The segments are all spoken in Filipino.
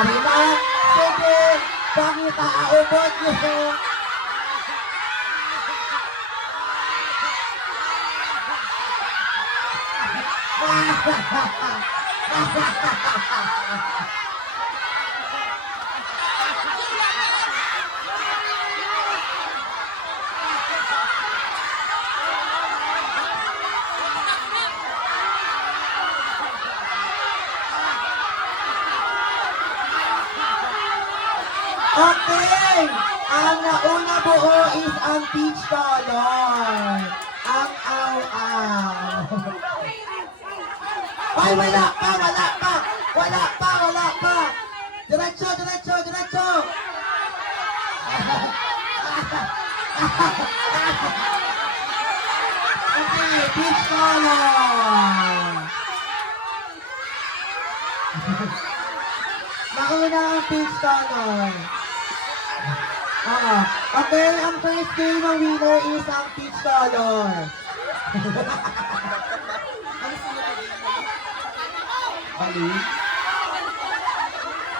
nangyari na. Sige, bakit aaubot niyo? Okay! Ang nauna buo is ang peach color. Ang aw-aw. Ay, wala pa, wala pa! Wala pa, wala pa! Diretso, diretso, diretso! Okay, peach color! Nauna ang peach color. Okay, ang first game ng winner is ang peach color. Bali?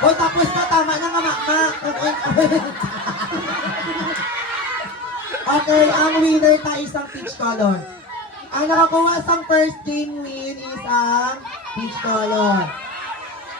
Hoy, tapos na, tama na nga, makmak. Okay, ang winner ta is ang peach color. Ang nakakuha sa first game win is ang peach color.